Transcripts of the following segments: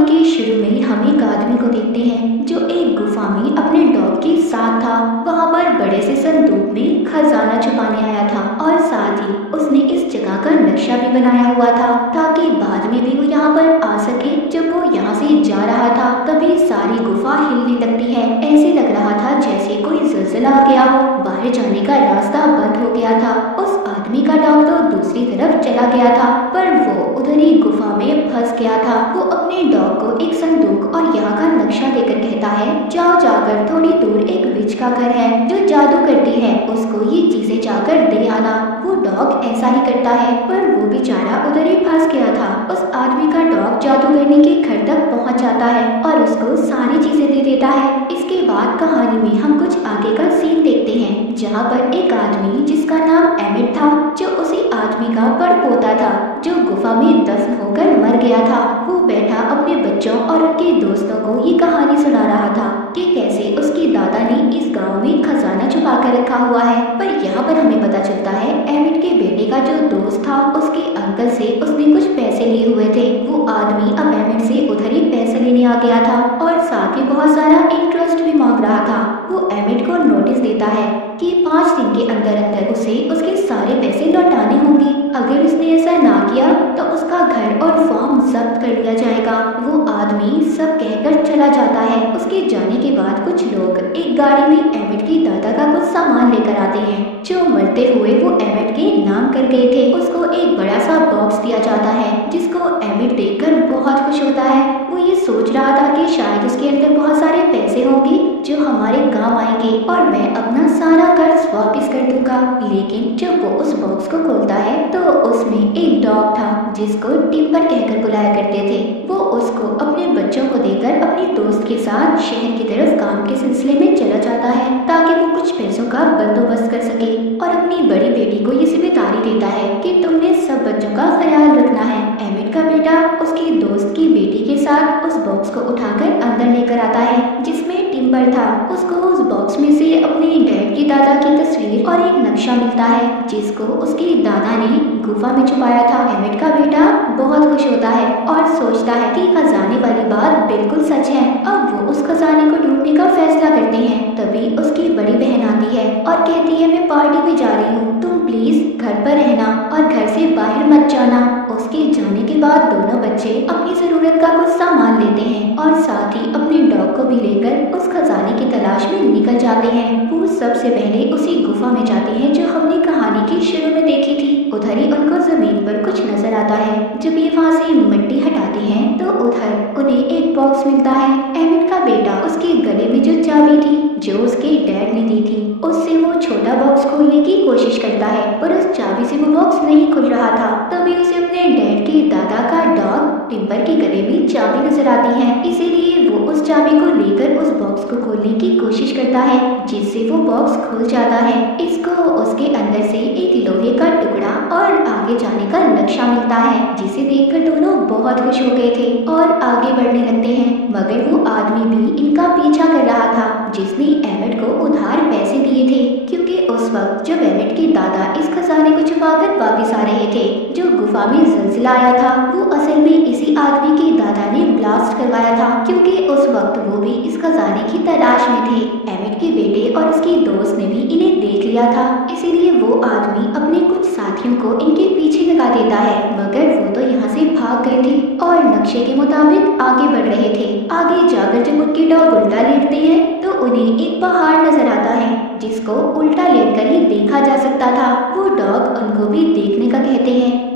कहानी के शुरू में ही हम एक आदमी को देखते हैं जो एक गुफा में अपने डॉग के साथ था। वहां पर बड़े से संदूक में खजाना छुपाने आया था और साथ ही उसने इस जगह का नक्शा भी बनाया हुआ था ताकि बाद में भी वो यहाँ पर आ सके। जब वो यहाँ से जा रहा था तभी सारी गुफा हिलने लगती है। ऐसे लग रहा था जैसे कोई ज़लज़ला आ गया हो। बाहर जाने का रास्ता बंद हो गया था। उस आदमी का डॉग तो दूसरी तरफ चला गया था पर वो उधर ही गुफा में फंस गया था। वो अपने डॉग को एक संदूक और यहाँ का नक्शा देकर कहता है, जाओ जाकर थोड़ी दूर एक विच का घर है जो जादू करती है, उसको ये चीजें जाकर दे आना। वो डॉग ऐसा ही करता है पर वो बेचारा उधर ही फंस गया था। उस आदमी का डॉग जादूगरनी के घर तक पहुंच जाता है और उसको सारी चीजें दे देता है। इसके बाद कहानी में हम कुछ आगे का सीन देखते हैं जहाँ पर एक आदमी जिसका नाम एमिट था, जो उसी आदमी का बड़पोता था जो गुफा में दफन होकर मर गया था, वो बैठा अपने बच्चों और उनके दोस्तों को ये कहानी सुना रहा था कि कैसे उसके दादा ने इस गांव में खजाना छुपा कर रखा हुआ है। पर यहाँ पर हमें पता चलता है एमिट के बेटे का जो दोस्त था उसके अंकल से उसने कुछ पैसे लिए हुए थे। वो आदमी अब एमिट से उधर ही पैसे लेने आ गया था और साथ ही बहुत सारा इंटरेस्ट भी मांग रहा था। वो एमिट को नोटिस देता है कि 5 दिन के अंदर अंदर उसे उसके सारे पैसे लौटाने होंगे। अगर उसने ऐसा ना किया तो उसका घर और फार्म जब्त कर लिया जाएगा। वो आदमी सब कहकर चला जाता है। उसके जाने के बाद कुछ लोग एक गाड़ी में एमिट की दादा का कुछ सामान लेकर आते हैं जो मरते हुए वो एमिट के नाम कर गए थे। उसको एक बड़ा सा बॉक्स दिया जाता है जिसको एमिट देखकर बहुत खुश होता है। वो ये सोच रहा था कि शायद उसके अंदर बहुत सारे पैसे होंगे जो हमारे काम आएंगे और मैं अपना सारा कर्ज वापस कर दूंगा। लेकिन जब वो उस बॉक्स को खोलता है तो उसमें एक डॉग था जिसको टिम्पर कहकर बुलाया करते थे। वो उसको अपने बच्चों को देकर अपने दोस्त के साथ शहर की तरफ काम के सिलसिले में चला जाता है ताकि वो कुछ पैसों का बंदोबस्त कर सके और अपनी बड़ी बेटी को ये जिम्मेदारी देता है कि तुमने सब बच्चों का ख्याल रखना है। एमिट का बेटा उसके दोस्त की बेटी के साथ उस बॉक्स को उठाकर अंदर लेकर आता है जिसमें टिम्बर था। उसको उस बॉक्स में से अपने डैड की दादा की तस्वीर और एक नक्शा मिलता है जिसको उसके दादा ने गुफा में छुपाया था। एमिट का बेटा बहुत खुश होता है और सोचता है कि खजाने वाली बात बिल्कुल सच है। अब वो उस खजाने को ढूंढने का फैसला करते हैं। तभी उसकी बड़ी बहन आती है और कहती है, मैं पार्टी में जा रही हूँ, तुम प्लीज घर पर रहना और घर से बाहर मत जाना। उसके जाने के बाद दोनों बच्चे अपनी जरूरत का कुछ सामान लेते हैं और साथ ही अपने डॉग को भी लेकर उस खजाने की तलाश में निकल जाते हैं। वो सबसे पहले उसी गुफा में जाते हैं जो हमने कहानी के शुरू में देखी थी। उधर ही उनको जमीन पर कुछ नजर आता है। जब ये वहाँ से मिट्टी हटाते हैं तो उधर उन्हें एक बॉक्स मिलता है। एमिट का बेटा उसके गले में जो चाबी थी जो उसके डैड ने दी थी उससे वो छोटा बॉक्स खोलने की कोशिश करता है पर उस चाबी से वो बॉक्स नहीं खुल रहा था। तभी उसे अपने डैड के दादा का डॉग टिम्बर के गले में चाबी नजर आती है। इसीलिए वो उस चाबी को लेकर उस बॉक्स को खोलने की कोशिश करता है जिससे वो बॉक्स खुल जाता है। इसको उसके अंदर से एक लोहे का टुकड़ा और आगे जाने का नक्शा मिलता है जिसे देखकर दोनों बहुत खुश हो गए थे और आगे बढ़ने लगते हैं। मगर वो आदमी भी इनका पीछा कर रहा था जिसने एमिट को उधार पैसे दिए थे, क्योंकि उस वक्त जब एमिट के दादा इस खजाने को छुपाकर वापस आ रहे थे जो गुफा में ज़लज़ला आया था वो असल में इसी आदमी के दादा ने ब्लास्ट करवाया था, क्योंकि उस वक्त वो भी इस खजाने की तलाश में थे। एमिट के बेटे और उसके दोस्त ने भी इन्हें देख लिया था, इसीलिए वो आदमी अपने कुछ साथियों को इनके पीछे लगा देता है। मगर वो तो यहाँ से भाग गए थे और नक्शे के मुताबिक आगे बढ़ रहे थे। आगे जाकर जब उनके डॉग उल्टा लेटते हैं तो उन्हें एक पहाड़ नजर आता है जिसको उल्टा लेटकर ही देखा जा सकता था। वो डॉग उनको भी देखने का कहते हैं।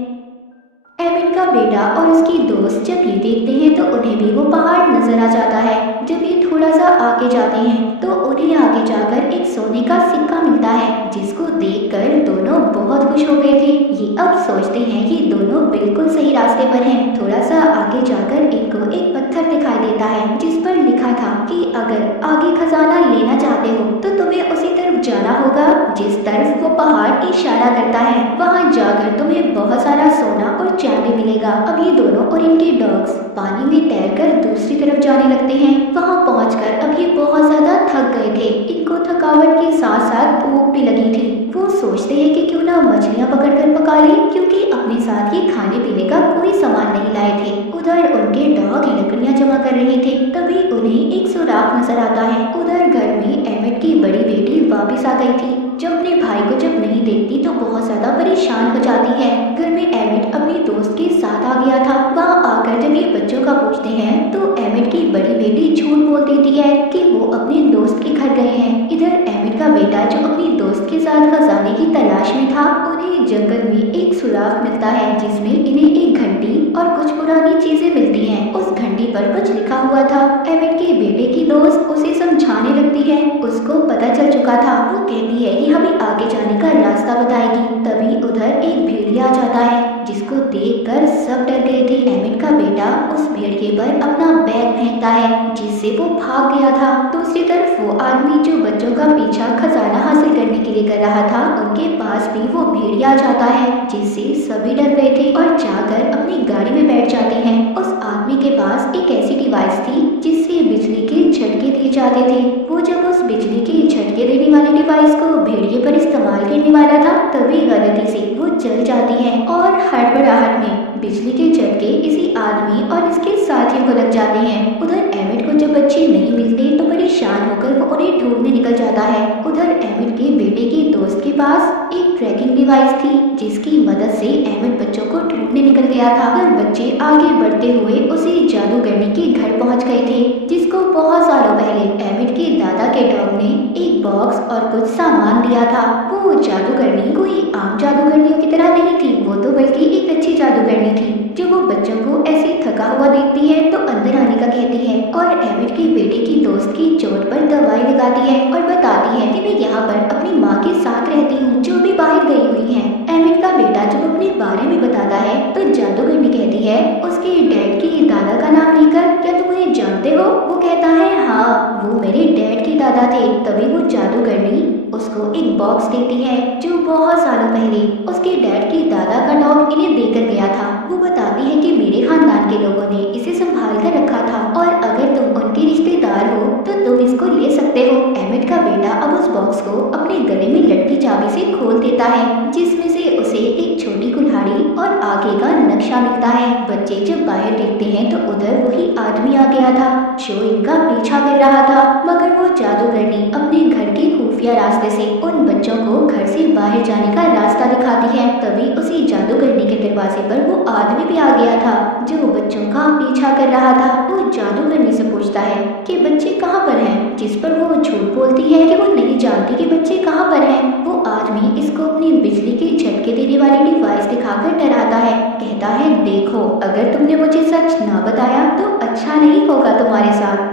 एमिट का बेटा और उसके दोस्त जब ये देखते हैं तो उन्हें भी वो पहाड़ नजर आ जाता है। जब ये थोड़ा सा आगे जाते हैं तो उन्हें आगे जाकर एक सोने का सिक्का मिलता है जिसको देखकर दोनों बहुत खुश हो गए थे। ये अब सोचते हैं कि दोनों बिल्कुल सही रास्ते पर हैं। थोड़ा सा आगे जाकर इनको एक पत्थर दिखाई देता है जिस पर लिखा था कि अगर आगे खजाना लेना चाहते हो तो तुम्हें उसी तरफ जाना होगा जिस तरफ वो पहाड़ इशारा करता है। वहाँ जाकर तुम्हें बहुत सारा सोना और चांदी मिलेगा। अब ये दोनों और इनके डॉग्स पानी में तैरकर दूसरी तरफ जाने लगते हैं। वहाँ पहुंचकर अब ये बहुत ज्यादा थक गए थे। इनको थका थकावट के साथ साथ भूख भी लगी थी। वो सोचते हैं कि क्यों ना मछलियाँ पकड़कर पका लें, क्योंकि अपने साथ ये खाने पीने का कोई सामान नहीं लाए थे। उधर उनके डॉग लकड़ियाँ जमा कर रहे थे, तभी उन्हें एक सुराग नजर आता है। उधर घर में एमिट की बड़ी बेटी वापस आ गई थी, जो अपने भाई को जब नहीं देखती तो बहुत ज्यादा परेशान हो जाती है। घर में एमिट अपने दोस्त के साथ आ गया था। वहाँ आकर जब ये बच्चों का पूछते हैं तो एमिट की बड़ी बेटी झूठ बोल देती है कि वो अपने दोस्त के घर गए हैं। इधर एमिट का बेटा जो अपनी दोस्त के साथ खजाने की तलाश में था, उन्हें जंगल में एक सुराग मिलता है जिसमें इन्हें एक घंटी और कुछ पुरानी चीजें मिलती हैं। उस घंटी पर कुछ लिखा हुआ था। एमिट के बेटे की दोस्त उसे समझाने लगती है। उसको पता चल चुका था। वो कहती है कि हमें आगे जाने का रास्ता बताएगी। तभी उधर एक भेड़िया आ जाता है, जिसको देखकर सब डर गए थे। एमिट का बेटा उस भेड़िए पर अपना बैग फेंकता है, जिससे वो भाग गया था। दूसरी तरफ वो आदमी जो बच्चों का पीछा खजाना हासिल करने के लिए कर रहा था, उनके पास भी वो भेड़िया आ जाता है, जिससे सभी डर गए थे और जाकर अपनी गाड़ी में बैठ जाते हैं। उस आदमी के पास एक ऐसी डिवाइस थी जिससे बिजली के झटके दिए जाते थे। वो जब उस बिजली के झटके देने वाली डिवाइस को भेड़िए पर इस्तेमाल करने वाला था, तभी गलती से वो जल जाती है और हड़बड़ाहट में बिजली के झटके इसी आदमी और इसके साथियों को लग जाते हैं। उधर एमिट को जब बच्चे नहीं मिलते तो परेशान होकर वो उन्हें ढूंढने निकल जाता है। उधर एमिट के बेटे के दोस्त के पास एक ट्रैकिंग डिवाइस थी, जिसकी मदद से एमिट बच्चों को ढूंढने निकल गया था। और बच्चे आगे बढ़ते हुए उसी जादूगरनी के घर पहुंच गए थे, जिसको बहुत सालों पहले एमिट के दादा के डॉग ने एक बॉक्स और कुछ सामान दिया था। वो जादूगरनी कोई आम जादूगरनियों की तरह नहीं थी, वो तो बल्कि एक अच्छी जादूगरनी थी। जब वो बच्चों को ऐसे थका हुआ देखती है तो अंदर आने का कहती है और एमिट के बेटे की दोस्त की चोट पर दवाई लगाती है और बताती है कि मैं यहाँ पर अपनी माँ के साथ रहती हूँ, जो भी बाहर गई हुई है। एमिट का बेटा जब अपने बारे में बताता है तो जादूगरनी कहती है उसके डैड के दादा का नाम लेकर, क्या तुम उन्हें जानते हो? वो कहता है हाँ, वो मेरे डैड के दादा थे। तभी वो जादूगरनी उसको एक बॉक्स देती है जो बहुत सालों पहले उसके डैड के दादा का डॉग इन्हें देकर गया था। वो बताती है कि मेरे खानदान के लोगों ने इसे संभाल कर रखा था और अगर तुम उनके रिश्तेदार हो तो तुम इसको ले सकते हो। एमिट का बेटा अब उस बॉक्स को अपने गले में लटकी चाबी से खोल देता है, जिसमें से उसे एक छोटी कुल्हाड़ी और आगे का नक्शा मिलता है। बच्चे जब बाहर देखते हैं तो उधर वही आदमी आ गया था जो इनका पीछा कर रहा था, मगर वो जादूगरनी अपने घर के खुफिया रास्ते से उन बच्चों को घर से बाहर जाने का रास्ता दिखाती है। तभी उसी जादूगरनी के दरवाजे पर वो आदमी भी आ गया था जो बच्चों का पीछा कर रहा था। वो जादूगरनी से पूछता है कि बच्चे कहाँ पर हैं, जिस पर वो झूठ बोलती है कि वो नहीं जानती कि बच्चे कहाँ पर हैं। वो आदमी इसको अपनी बिजली के झटके देने वाली डिवाइस दिखाकर डराता है। कहता है देखो, अगर तुमने मुझे सच ना बताया तो अच्छा नहीं होगा तुम्हारे साथ।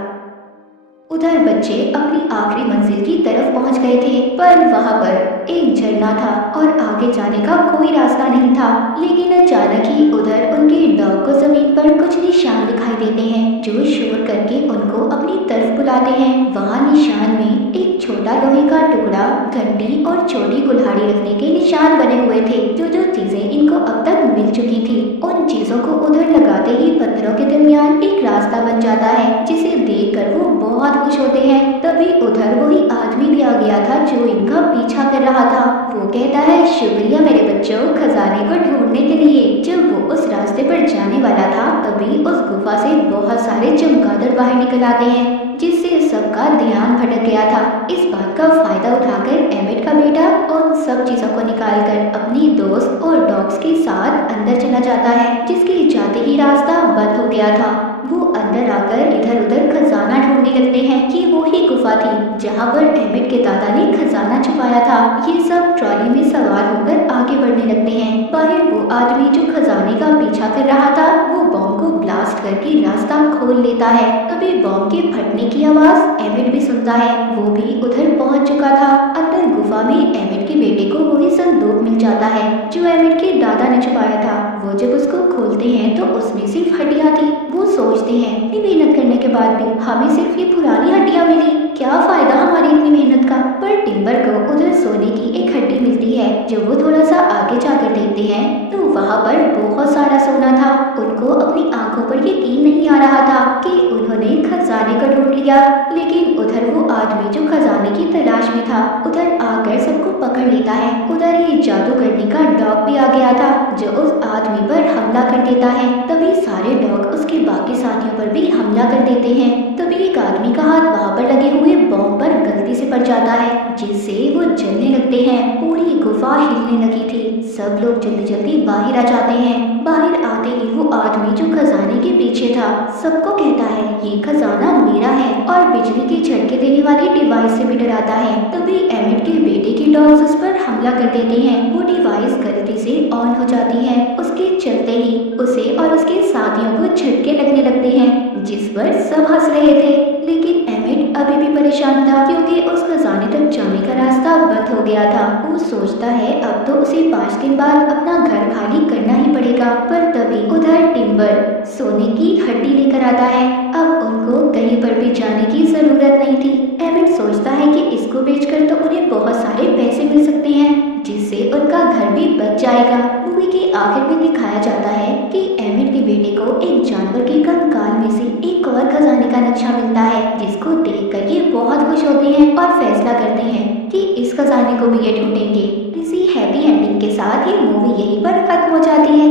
उधर बच्चे अपनी आखिरी मंजिल की तरफ पहुंच गए थे, पर वहां पर एक झरना था और आगे जाने का कोई रास्ता नहीं था। लेकिन अचानक ही उधर उनके डॉग को जमीन पर कुछ निशान दिखाई देते हैं जो शोर करके उनको अपनी तरफ बुलाते हैं। वहां निशान में एक छोटा लोहे का टुकड़ा, घंटी और छोटी कुल्हाड़ी रखने के निशान बने हुए थे। जो जो चीजें इनको अब तक मिल चुकी थी, उन चीजों को उधर लगाते ही पत्थरों के दरमियान एक रास्ता बन जाता है, जिसे देखकर वो बहुत खुश होते हैं। तभी उधर वही आदमी भी आ गया था जो इनका पीछा कर रहा था। वो कहता है शुक्रिया मेरे बच्चों, खजाने को ढूंढने के लिए। जब वो उस रास्ते पर जाने वाला था तभी उस गुफा से बहुत सारे चमगादड़ बाहर निकल आते हैं, जिससे सबका ध्यान भटक गया था। इस बात का फायदा उठाकर एमिट का बेटा उन सब चीजों को निकालकर अपनी दोस्त और डॉग्स के साथ अंदर चला जाता है, जिसके जाते ही रास्ता बंद हो गया था। वो अंदर आकर इधर उधर खजाना ढूंढने लगते हैं कि वो ही गुफा थी जहाँ पर एमिट के दादा ने खजाना छुपाया था। ये सब ट्रॉली में सवार होकर आगे बढ़ने लगते हैं। बाहर वो आदमी जो खजाने का पीछा कर रहा था, वो बॉम्ब को ब्लास्ट करके रास्ता खोल लेता है। तभी बॉम्ब के फटने की आवाज एमिट भी सुनता है। वो भी उधर पहुंच चुका था। अंदर गुफा में एमिट के बेटे को वही संदूक मिल जाता है जो एमिट के दादा ने छुपाया था। वो जब उसको खोलते हैं तो उसमें सिर्फ हड्डियां थी। वो सोचते हैं इतनी मेहनत करने के बाद भी हमें सिर्फ ये पुरानी हड्डियां मिली, क्या फायदा हमारी इतनी मेहनत का। पर टिम्बर को उधर सोने की एक हड्डी मिलती है। जब वो थोड़ा सा आगे जाकर देखते हैं तो वहाँ पर बहुत सारा सोना था। उनको अपनी आंखों पर यकीन नहीं आ रहा था कि उन्होंने खजाने को ढूंढ लिया। लेकिन उधर वो आदमी जो खजाने की तलाश में था उधर आकर सबको पकड़ लेता है। उधर ही जादू करने का डॉग भी आ गया था जो उस आदमी पर हमला कर देता है। तभी सारे डॉग उसके बाकी साथियों पर भी हमला कर देते हैं। तभी एक आदमी का हाथ वहाँ पर लगे हुए बॉम्ब पर गलती से पड़ जाता है जिससे वो जलने लगते हैं। पूरी गुफा हिलने लगी थी। सब लोग जल्दी जल्दी बाहर आ जाते हैं। बाहर आते ही वो आदमी जो खजाने के पीछे था सबको कहता है ये खजाना मेरा है और बिजली के झटके देने वाली डिवाइस से भी डराता है। तभी एमिट के बेटे की डॉग्स उस पर हमला कर देते हैं। वो डिवाइस गलती से ऑन हो जाती है। उसके चलते ही उसे और उसके साथियों को झटके लगने लगते हैं जिस पर सब हंस रहे थे। लेकिन एमिट अभी भी परेशान था क्योंकि उस खजाने तक जाने का रास्ता बंद हो गया था। वो सोचता है अब तो उसे 5 दिन बाद अपना घर खाली करना ही पड़ेगा। पर तभी उधर टिम्बर सोने की हड्डी लेकर आता है। अब उनको कहीं पर भी जाने की जरूरत नहीं थी। एमिट सोचता है कि इसको बेचकर तो उन्हें बहुत सारे पैसे मिल सकते हैं जिससे उनका घर भी बच जाएगा। मूवी के आखिर में दिखाया जाता है कि एमिट के बेटे को एक जानवर के कंकाल में से एक और खजाने का नक्शा मिलता है जिसको देखकर ये बहुत खुश होते हैं और फैसला करते हैं कि इस खजाने को भी ये ढूंढेंगे। इसी हैप्पी एंडिंग के साथ ये मूवी यहीं पर खत्म हो जाती है।